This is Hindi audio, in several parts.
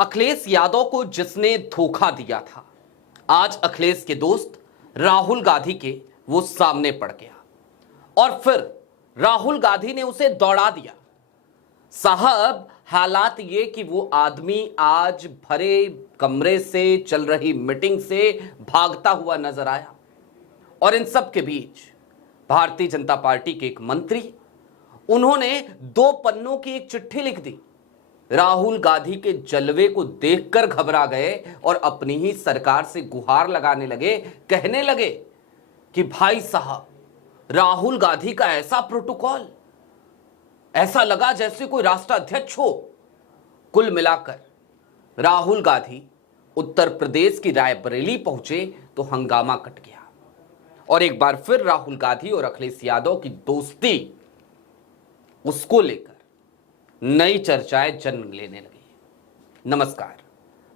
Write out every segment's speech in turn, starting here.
अखिलेश यादव को जिसने धोखा दिया था, आज अखिलेश के दोस्त राहुल गांधी के वो सामने पड़ गया और फिर राहुल गांधी ने उसे दौड़ा दिया। साहब, हालात ये कि वो आदमी आज भरे कमरे से चल रही मीटिंग से भागता हुआ नजर आया और इन सब के बीच भारतीय जनता पार्टी के एक मंत्री, उन्होंने 2 पन्नों की एक चिट्ठी लिख दी। राहुल गांधी के जलवे को देखकर घबरा गए और अपनी ही सरकार से गुहार लगाने लगे, कहने लगे कि भाई साहब, राहुल गांधी का ऐसा प्रोटोकॉल, ऐसा लगा जैसे कोई राष्ट्राध्यक्ष हो। कुल मिलाकर राहुल गांधी उत्तर प्रदेश की रायबरेली पहुंचे तो हंगामा कट गया और एक बार फिर राहुल गांधी और अखिलेश यादव की दोस्ती, उसको लेकर नई चर्चाएं जन्म लेने लगी। नमस्कार,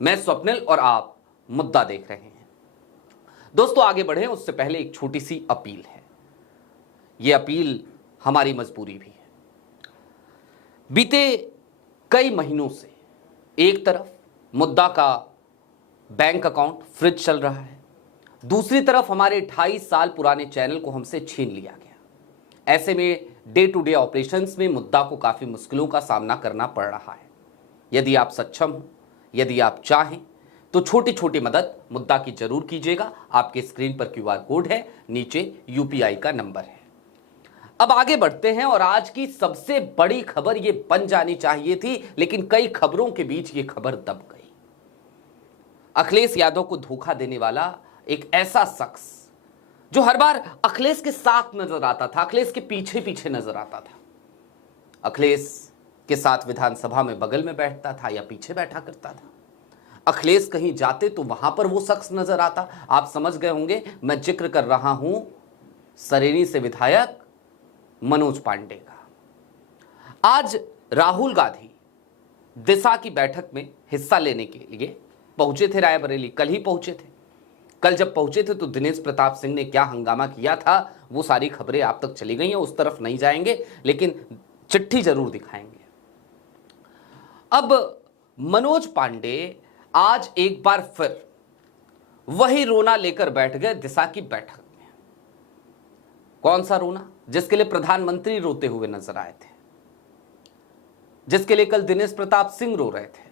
मैं स्वप्निल और आप मुद्दा देख रहे हैं। दोस्तों, आगे बढ़े उससे पहले एक छोटी सी अपील है। यह अपील हमारी मजबूरी भी है। बीते कई महीनों से एक तरफ मुद्दा का बैंक अकाउंट फ्रीज चल रहा है, दूसरी तरफ हमारे 28 साल पुराने चैनल को हमसे छीन लिया गया। ऐसे में डे टू डे ऑपरेशंस में मुद्दा को काफ़ी मुश्किलों का सामना करना पड़ रहा है। यदि आप सक्षम हो, यदि आप चाहें तो छोटी छोटी मदद मुद्दा की जरूर कीजिएगा। आपके स्क्रीन पर QR कोड है, नीचे UPI का नंबर है। अब आगे बढ़ते हैं और आज की सबसे बड़ी खबर ये बन जानी चाहिए थी, लेकिन कई खबरों के बीच ये खबर दब गई। अखिलेश यादव को धोखा देने वाला एक ऐसा शख्स जो हर बार अखिलेश के साथ नजर आता था, अखिलेश के पीछे पीछे नजर आता था, अखिलेश के साथ विधानसभा में बगल में बैठता था या पीछे बैठा करता था, अखिलेश कहीं जाते तो वहां पर वो शख्स नजर आता। आप समझ गए होंगे मैं जिक्र कर रहा हूं सरेनी से विधायक मनोज पांडे का। आज राहुल गांधी दिशा की बैठक में हिस्सा लेने के लिए पहुंचे थे रायबरेली। कल ही पहुंचे थे। कल जब पहुंचे थे तो दिनेश प्रताप सिंह ने क्या हंगामा किया था, वो सारी खबरें आप तक चली गई हैं, उस तरफ नहीं जाएंगे, लेकिन चिट्ठी जरूर दिखाएंगे। अब मनोज पांडे आज एक बार फिर वही रोना लेकर बैठ गए दिशा की बैठक में। कौन सा रोना? जिसके लिए प्रधानमंत्री रोते हुए नजर आए थे, जिसके लिए कल दिनेश प्रताप सिंह रो रहे थे,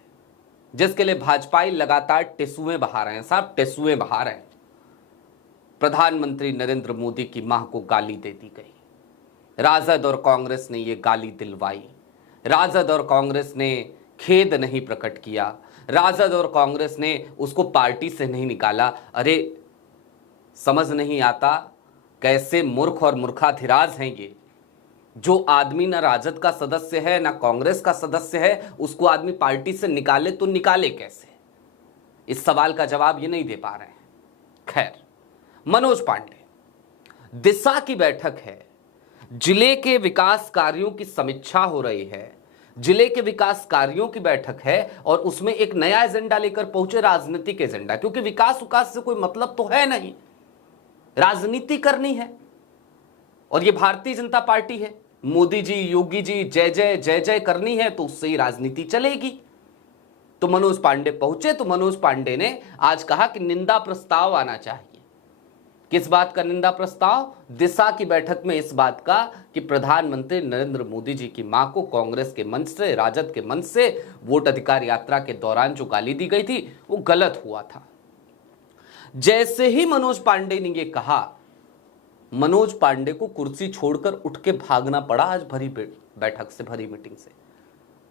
जिसके लिए भाजपाई लगातार टिश्यूएं बहा रहे हैं। साहब, टिश्यूएं बहा रहे हैं। प्रधानमंत्री नरेंद्र मोदी की मां को गाली दे दी गई। राजद और कांग्रेस ने यह गाली दिलवाई। राजद और कांग्रेस ने खेद नहीं प्रकट किया। राजद और कांग्रेस ने उसको पार्टी से नहीं निकाला। अरे, समझ नहीं आता कैसे मूर्ख और मूर्खाधिराज हैं ये। जो आदमी ना राजद का सदस्य है ना कांग्रेस का सदस्य है, उसको आदमी पार्टी से निकाले तो निकाले कैसे? इस सवाल का जवाब ये नहीं दे पा रहे हैं। खैर, मनोज पांडे, दिशा की बैठक है, जिले के विकास कार्यों की समीक्षा हो रही है, जिले के विकास कार्यों की बैठक है और उसमें एक नया एजेंडा लेकर पहुंचे, राजनीतिक एजेंडा। क्योंकि विकास से कोई मतलब तो है नहीं, राजनीति करनी है और ये भारतीय जनता पार्टी है। मोदी जी, योगी जी, जय जय जय जय करनी है तो उससे ही राजनीति चलेगी। तो मनोज पांडे पहुंचे तो मनोज पांडे ने आज कहा कि निंदा प्रस्ताव आना चाहिए। किस बात का निंदा प्रस्ताव? दिशा की बैठक में इस बात का कि प्रधानमंत्री नरेंद्र मोदी जी की मां को कांग्रेस के मंच से, राजद के मंच से वोट अधिकार यात्रा के दौरान जो गाली दी गई थी वो गलत हुआ था। जैसे ही मनोज पांडे ने यह कहा, मनोज पांडे को कुर्सी छोड़कर उठ के भागना पड़ा। आज भरी बैठक से, भरी मीटिंग से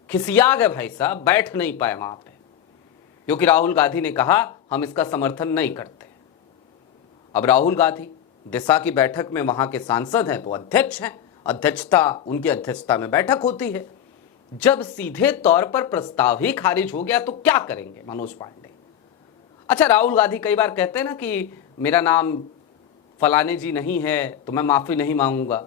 खिसिया गए भाई साहब, बैठ नहीं पाए वहां पे, क्योंकि राहुल गांधी ने कहा हम इसका समर्थन नहीं करते। अब राहुल गांधी दिशा की बैठक में वहां के सांसद हैं तो अध्यक्ष हैं, उनकी अध्यक्षता में बैठक होती है। जब सीधे तौर पर प्रस्ताव ही खारिज हो गया तो क्या करेंगे मनोज पांडे? अच्छा, राहुल गांधी कई बार कहते हैं ना कि मेरा नाम फलाने जी नहीं है तो मैं माफी नहीं मांगूंगा।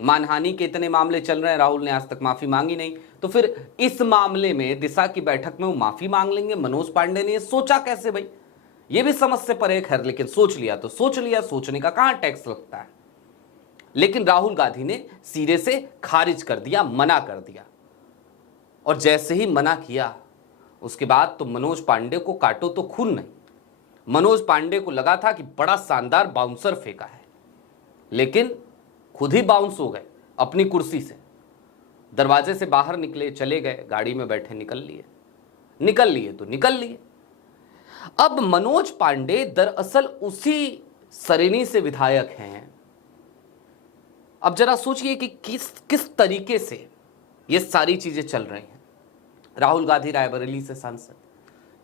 मानहानि के इतने मामले चल रहे हैं, राहुल ने आज तक माफी मांगी नहीं, तो फिर इस मामले में दिशा की बैठक में वो माफी मांग लेंगे। मनोज पांडे ने ये सोचा कैसे भाई? ये भी समझ से परे है, लेकिन सोच लिया तो सोच लिया, सोचने का कहां टैक्स लगता है। लेकिन राहुल गांधी ने सिरे से खारिज कर दिया, मना कर दिया। और जैसे ही मना किया उसके बाद तो मनोज पांडे को काटो तो खून नहीं। मनोज पांडे को लगा था कि बड़ा शानदार बाउंसर फेंका है, लेकिन खुद ही बाउंस हो गए अपनी कुर्सी से। दरवाजे से बाहर निकले, चले गए, गाड़ी में बैठे निकल लिए तो निकल लिए। अब मनोज पांडे दरअसल उसी सरेनी से विधायक हैं। अब जरा सोचिए कि किस तरीके से ये सारी चीजें चल रही हैं। राहुल गांधी रायबरेली से सांसद,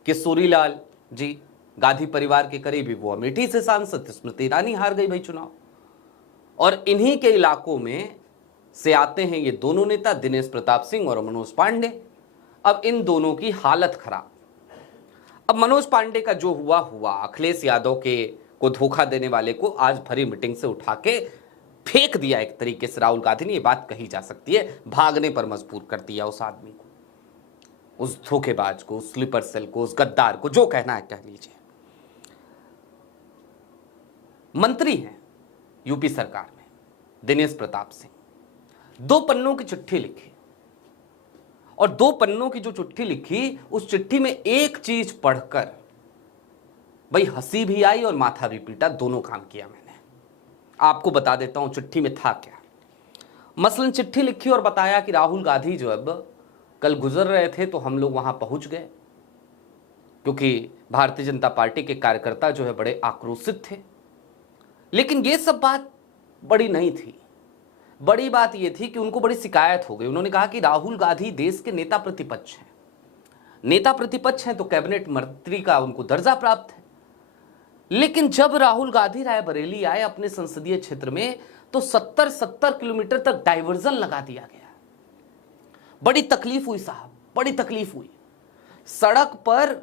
किशोरी लाल जी गांधी परिवार के करीबी, वो अमेठी से सांसद, स्मृति ईरानी हार गई भाई चुनाव। और इन्हीं के इलाकों में से आते हैं ये दोनों नेता, दिनेश प्रताप सिंह और मनोज पांडे। अब इन दोनों की हालत खराब। अब मनोज पांडे का जो हुआ, अखिलेश यादव को धोखा देने वाले को आज भरी मीटिंग से उठा के फेंक दिया एक तरीके से राहुल गांधी ने, ये बात कही जा सकती है। भागने पर मजबूर कर दिया उस आदमी को, उस धोखेबाज को, उस स्लीपर सेल को, उस गद्दार को, जो कहना है कह लीजिए। मंत्री हैं यूपी सरकार में दिनेश प्रताप सिंह, 2 पन्नों की चिट्ठी लिखी, और 2 पन्नों की जो चिट्ठी लिखी, उस चिट्ठी में एक चीज पढ़कर भाई हंसी भी आई और माथा भी पीटा, दोनों काम किया मैंने। आपको बता देता हूं चिट्ठी में था क्या। मसलन चिट्ठी लिखी और बताया कि राहुल गांधी जो अब कल गुजर रहे थे तो हम लोग वहां पहुंच गए, क्योंकि भारतीय जनता पार्टी के कार्यकर्ता जो है बड़े आक्रोशित थे। लेकिन ये सब बात बड़ी नहीं थी। बड़ी बात यह थी कि उनको बड़ी शिकायत हो गई। उन्होंने कहा कि राहुल गांधी देश के नेता प्रतिपक्ष हैं। नेता प्रतिपक्ष हैं तो कैबिनेट मंत्री का उनको दर्जा प्राप्त है। लेकिन जब राहुल गांधी रायबरेली आए अपने संसदीय क्षेत्र में, तो 70 किलोमीटर तक डाइवर्जन लगा दिया गया। बड़ी तकलीफ हुई साहब, बड़ी तकलीफ हुई। सड़क पर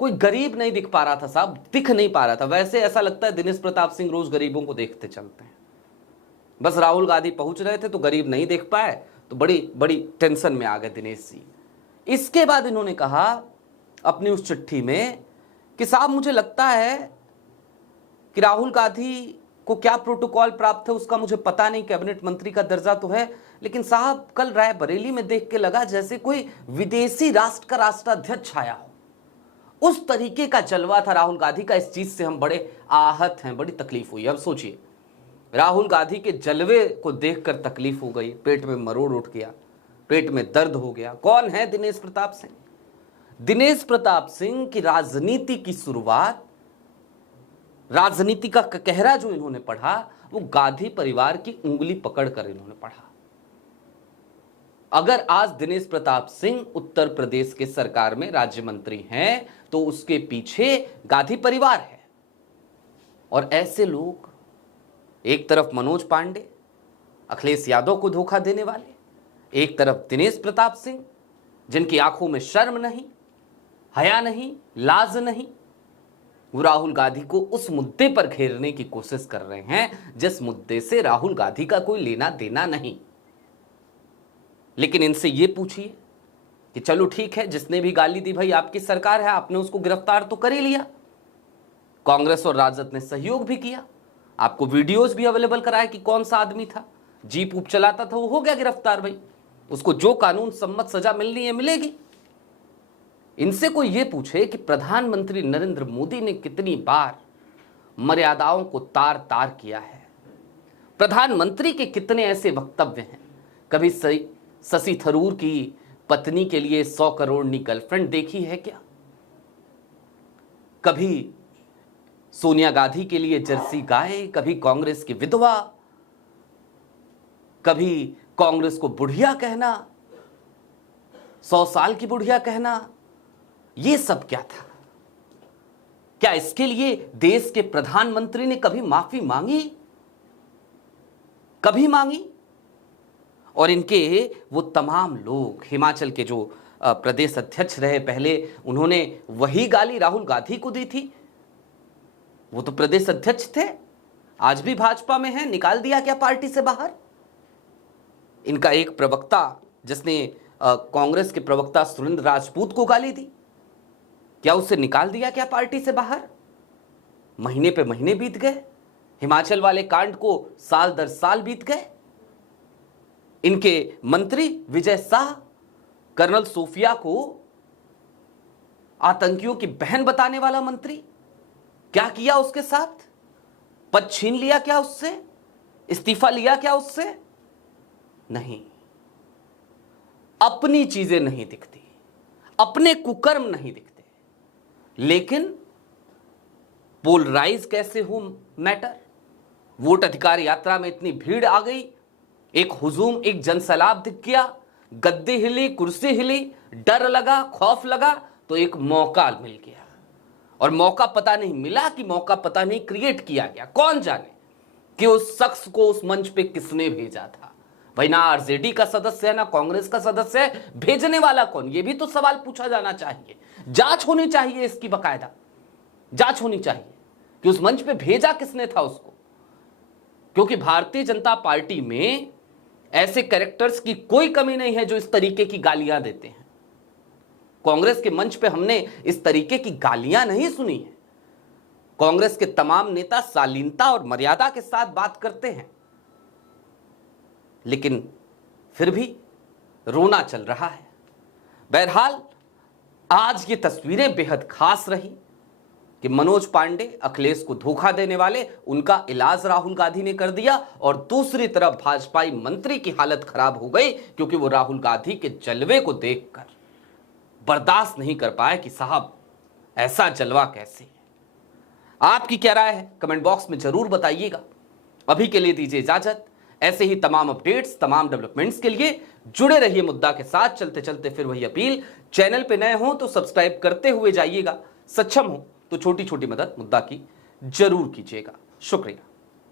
कोई गरीब नहीं दिख पा रहा था साहब, दिख नहीं पा रहा था। वैसे ऐसा लगता है दिनेश प्रताप सिंह रोज गरीबों को देखते चलते हैं। बस राहुल गांधी पहुंच रहे थे तो गरीब नहीं देख पाए, तो बड़ी बड़ी टेंशन में आ गए दिनेश जी। इसके बाद इन्होंने कहा अपनी उस चिट्ठी में कि साहब मुझे लगता है कि राहुल गांधी को क्या प्रोटोकॉल प्राप्त है उसका मुझे पता नहीं, कैबिनेट मंत्री का दर्जा तो है, लेकिन साहब कल रायबरेली में देख के लगा जैसे कोई विदेशी राष्ट्र का राष्ट्राध्यक्ष आया हो। उस तरीके का जलवा था राहुल गांधी का। इस चीज से हम बड़े आहत हैं, बड़ी तकलीफ हुई। अब सोचिए, राहुल गांधी के जलवे को देखकर तकलीफ हो गई, पेट में मरोड़ उठ गया, पेट में दर्द हो गया। कौन है दिनेश प्रताप सिंह? दिनेश प्रताप सिंह की राजनीति की शुरुआत, राजनीति का ककहरा जो इन्होंने पढ़ा, वो गांधी परिवार की उंगली पकड़कर इन्होंने पढ़ा। अगर आज दिनेश प्रताप सिंह उत्तर प्रदेश के सरकार में राज्य मंत्री हैं तो उसके पीछे गांधी परिवार है। और ऐसे लोग, एक तरफ मनोज पांडे अखिलेश यादव को धोखा देने वाले, एक तरफ दिनेश प्रताप सिंह जिनकी आंखों में शर्म नहीं, हया नहीं, लाज नहीं, वो राहुल गांधी को उस मुद्दे पर घेरने की कोशिश कर रहे हैं जिस मुद्दे से राहुल गांधी का कोई लेना देना नहीं। लेकिन इनसे ये पूछिए कि चलो ठीक है, जिसने भी गाली दी भाई आपकी सरकार है, आपने उसको गिरफ्तार तो कर ही लिया, कांग्रेस और राजद ने सहयोग भी किया, आपको वीडियोस भी अवेलेबल कराया कि कौन सा आदमी था, जीप उप चलाता था, वो हो गया गिरफ्तार भाई, उसको जो कानून सम्मत सजा मिलनी है मिलेगी। इनसे कोई ये पूछे कि प्रधानमंत्री नरेंद्र मोदी ने कितनी बार मर्यादाओं को तार तार किया है, प्रधानमंत्री के कितने ऐसे वक्तव्य हैं। कभी शशि थरूर की पत्नी के लिए 100 करोड़ गर्लफ्रेंड देखी है क्या? कभी सोनिया गांधी के लिए जर्सी गाय, कभी कांग्रेस की विधवा, कभी कांग्रेस को बुढ़िया कहना, 100 साल की बुढ़िया कहना, ये सब क्या था? क्या इसके लिए देश के प्रधानमंत्री ने कभी माफी मांगी? कभी मांगी? और इनके वो तमाम लोग, हिमाचल के जो प्रदेश अध्यक्ष रहे पहले, उन्होंने वही गाली राहुल गांधी को दी थी। वो तो प्रदेश अध्यक्ष थे, आज भी भाजपा में है, निकाल दिया क्या पार्टी से बाहर? इनका एक प्रवक्ता जिसने कांग्रेस के प्रवक्ता सुरेंद्र राजपूत को गाली दी, क्या उसे निकाल दिया क्या पार्टी से बाहर? महीने पे महीने बीत गए, हिमाचल वाले कांड को साल दर साल बीत गए। इनके मंत्री विजय शाह कर्नल सोफिया को आतंकियों की बहन बताने वाला मंत्री? क्या किया उसके साथ? पद छीन लिया क्या उससे? इस्तीफा लिया क्या उससे? नहीं। अपनी चीजें नहीं दिखती, अपने कुकर्म नहीं दिखते, लेकिन पोलराइज कैसे हो मैटर? वोट अधिकार यात्रा में इतनी भीड़ आ गई, एक हुजूम, एक जनसैलाब दिख गया, गद्दी हिली, कुर्सी हिली, डर लगा, खौफ लगा, तो एक मौका मिल गया। और मौका पता नहीं मिला कि मौका पता नहीं क्रिएट किया गया। कौन जाने कि उस शख्स को उस मंच पे किसने भेजा था। भाई ना आरजेडी का सदस्य है, ना कांग्रेस का सदस्य है, भेजने वाला कौन? ये भी तो सवाल पूछा जाना चाहिए। जांच होनी चाहिए इसकी, बकायदा जांच होनी चाहिए कि उस मंच पे भेजा किसने था उसको। क्योंकि भारतीय जनता पार्टी में ऐसे कैरेक्टर्स की कोई कमी नहीं है जो इस तरीके की गालियां देते हैं। कांग्रेस के मंच पे हमने इस तरीके की गालियां नहीं सुनी है। कांग्रेस के तमाम नेता शालीनता और मर्यादा के साथ बात करते हैं, लेकिन फिर भी रोना चल रहा है। बहरहाल आज ये तस्वीरें बेहद खास रही कि मनोज पांडे, अखिलेश को धोखा देने वाले, उनका इलाज राहुल गांधी ने कर दिया, और दूसरी तरफ भाजपाई मंत्री की हालत खराब हो गई क्योंकि वो राहुल गांधी के जलवे को देखकर बर्दाश्त नहीं कर पाए कि साहब ऐसा जलवा कैसे। आपकी क्या राय है कमेंट बॉक्स में जरूर बताइएगा। अभी के लिए दीजिए इजाजत। ऐसे ही तमाम अपडेट्स, तमाम डेवलपमेंट्स के लिए जुड़े रहिए मुद्दा के साथ। चलते चलते फिर वही अपील, चैनल पे नए हो तो सब्सक्राइब करते हुए जाइएगा, सक्षम हो तो छोटी छोटी मदद मुद्दा की जरूर कीजिएगा। शुक्रिया।